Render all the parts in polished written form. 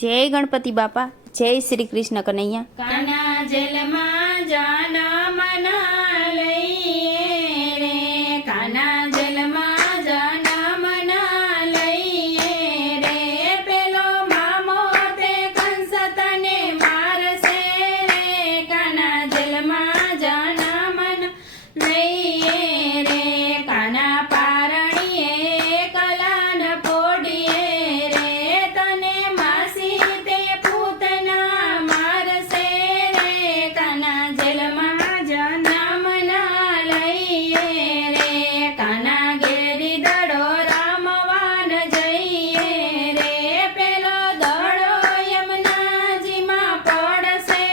જય ગણપતિ બાપા, જય શ્રી કૃષ્ણ કનૈયા। કાના જેલમાં જાના મના લઈએ રે, કાના જેલમાં જાના મના લઈએ રે, પેલો મામો તે કંસ તને મારશે રે, કાના જેલમાં જાના મના લઈએ રે, કાના પારણીએ કલાન પોડીએ રે, તને માસી તે પૂતના મારશે રે, કાના જેલમાં જાના મના લઈએ રે, કાના ઘેરી દડો રામવાન જઈએ રે, પેલો દડો યમુનાજીમાં પડશે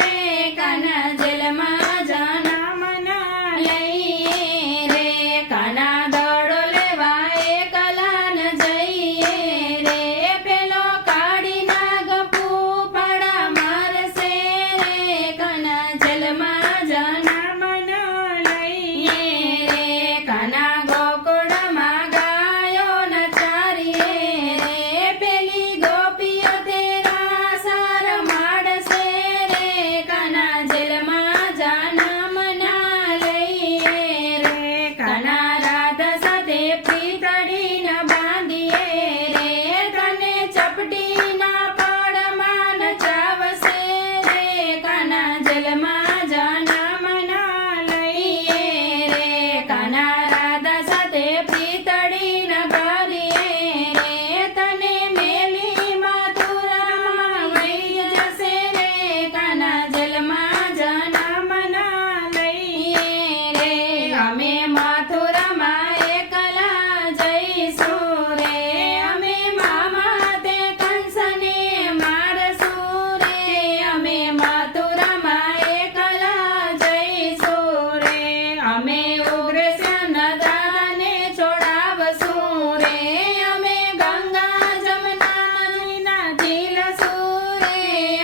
રે, કાના જેલમાં જાના મના લઈએ રે, કાના દડો લેવા એકલાન જઈએ રે, પેલો કાળી નાગ પૂપાડા મારશે રે, કાના જેલમાં જાના મના લઈએ રે, કાના ગોકુળમાં ગાયો નચારીએ રે, પેલી ગોપીઓ તેરા સાર માડશે રે, કાના જેલમાં જાના મના લઈએ રે, કાના રાધા સાથે પ્રીતડીને બાંધીએ રે, તને ચપટીના પડમાં નચાવશે રે, કાના જેલમાં જાના મના લઈએ રે, કાના રાધા સાથે પ્રીતડીને બાંધીએ રે, તને મેલી મથુરામાં વહી જશે રે, કાના જેલમાં જાના મના લઈએ રે, અમે મથુરામાં એકલા જઈશું રે, અમે મામા તે કંસને મારશું રે, અમે મથુરામાં એકલા જઈશું રે, અમે ઉગ્રસેન દાદાને છોડાવશું રે, અમે ગંગા જમના ઝીલશું રે,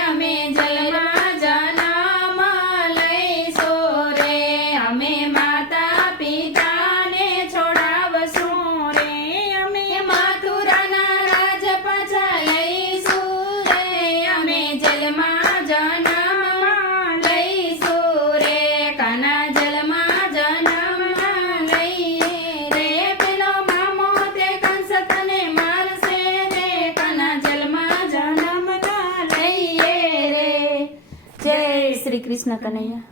અમે જલમાં જન્મ લઈશું રે, અમે માતા પિતાને છોડાવશું રે, અમે મથુરાના રાજ પાછા લઈશું રે, અમે જેલમાં જન્મ લઈશું રે, કાના જેલમાં જન્મ લઈએ રે, પેલો મામો તે કંસ તને મારશે રે, કાના જેલમાં જન્મ લઈએ રે। જય શ્રી કૃષ્ણ કનૈયા।